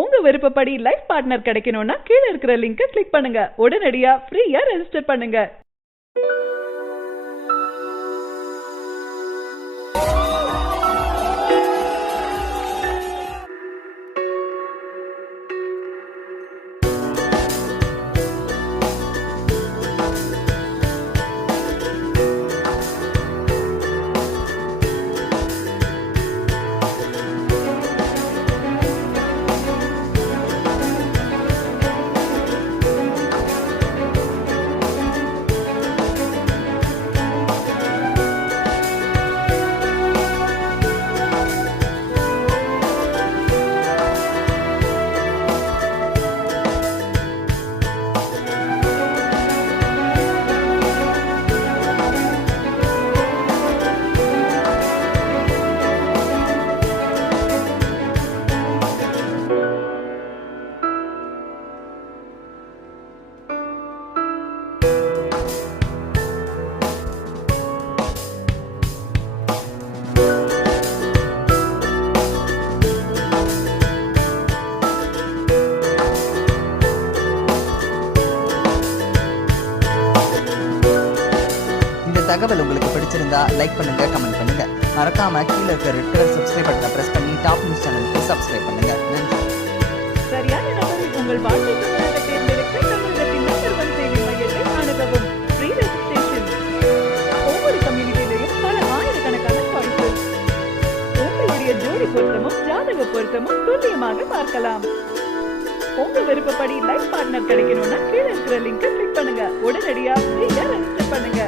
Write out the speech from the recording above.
உங்க விருப்பப்படி life partner கிடைக்கணும்னா கீழ இருக்கிற லிங்கை கிளிக் பண்ணுங்க. உடனடியா ஃப்ரீயா ரெஜிஸ்டர் பண்ணுங்க. தகவல் உங்களுக்கு பிடிச்சிருந்தா லைக் பண்ணுங்க, கமெண்ட் பண்ணுங்க. மறக்காம கீழ இருக்க ரெட் கலர் சப்ஸ்கிரைப் பட்டனை பிரஸ் பண்ணி டாப் நியூஸ் சேனலுக்கு சப்ஸ்கிரைப் பண்ணுங்க. நன்றி. சரியான நபரை உங்கள் வாழ்க்கை துணையாக தேர்ந்தெடுக்க தமிழகத்தின் நம்பர் 1 சேவை மையத்தை அணுகவும். Free registration. ஒவ்வொரு கம்யூனிட்டியிலையும் பல ஆயிரக்கணக்கான சாய்ஸஸ். உங்களுடைய ஜோடி பொருத்தமும் ஜாதக பொருத்தமும் துல்லியமாக பார்க்கலாம். உங்க விருப்பப்படி லைஃப் பார்ட்னர் கிடைக்கணும்னா கீழ இருக்கிற லிங்கை கிளிக் பண்ணுங்க. உடனடியா ஃப்ரீயா ரெஜிஸ்டர் பண்ணுங்க.